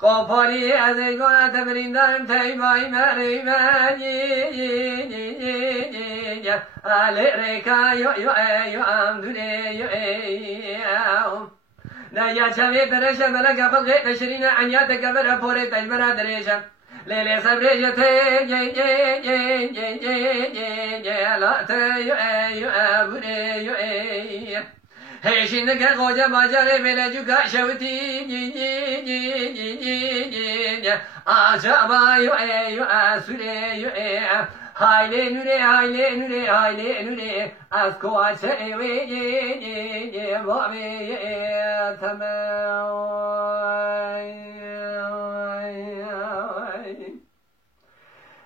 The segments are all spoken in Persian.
قوپالی از ایگان تبریندارم تیبای مریمن علی ریکا یو امدونه نیا چمی پرشم ملک خلقی نشرین عنیات کبر پوری تجبرا درشم لیلی صبریش لا یو امدونه هیشین که قوجه باجاره بلجو که شوتی آجابا یو اسوره هایله نوره از کوچه بابی تمام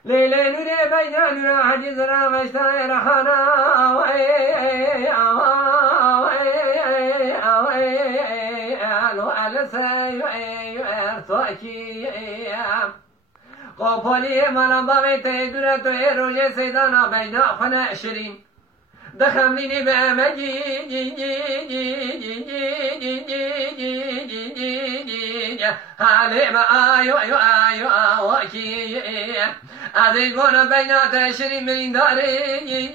لیله نوره بینا نوره حدیث را مشتای رحانا قوپالی مالا باوی تیدونه توی روژه سیدانا بینا خونه شرین دخملینی به امجی حالی با آیو آواکی از ایگونا بینا تشرین مرین داری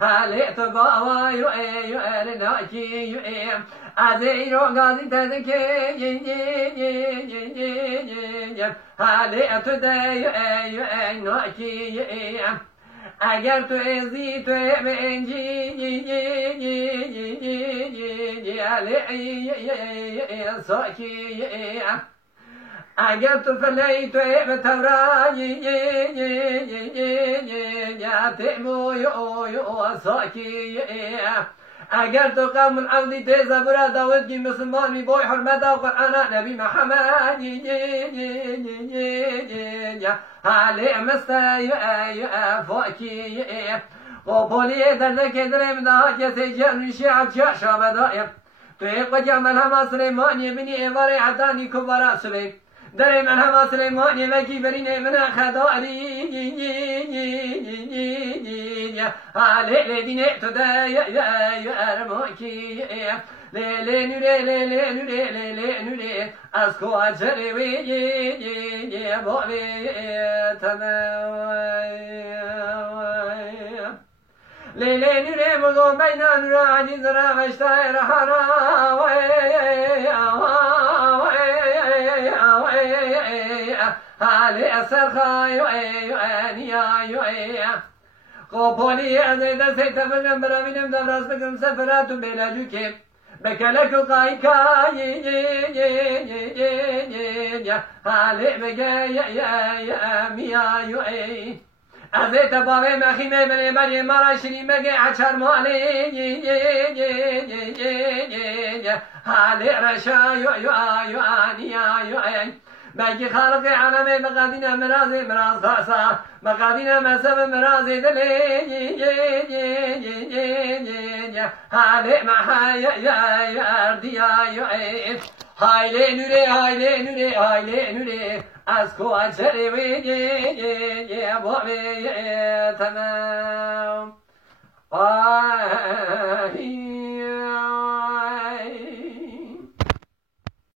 حالی تو با آیو ارناکی از ایرو گازی تدکی حالی تو دیو ناکی اگر تو ازی تو منجی ساکی اگر تو فلی تو بتورایی تیمو یو ساکی اگر تو قوم العودی تیزا برا داود کی مسلمان می بوی حرمت و قرآن نبی محمد حالی مستا فاکی قوپولی دردک درم دا کسی جرمی شیعت شابدائم توی قجا من هم سلیمانی بنی ایوار عدانی کبارا سلیم در من هم سلیمانی وکی برین من خداری حالی لدینه تو دا ارماکی لیلی نوره از کوچه روی بابی تمام لیلی نوره مگو بینا نوره عجیز را مشتای رحانا حالی اثر خواهی قوپالی از دست تفرم برامینم دمراست بکرم سفراتو بلاجو که بکلک و قایی حالی بگه میایو از تباوی مخیمه بلی بلی مرا شریم بگه عچر مالی حالی رشایو بگی خالق عالمه مقادین مراز خاصا مقادین مذهب مراز دلی حالی محای اردیای هایلی نوره از کوچه روی بابی تمام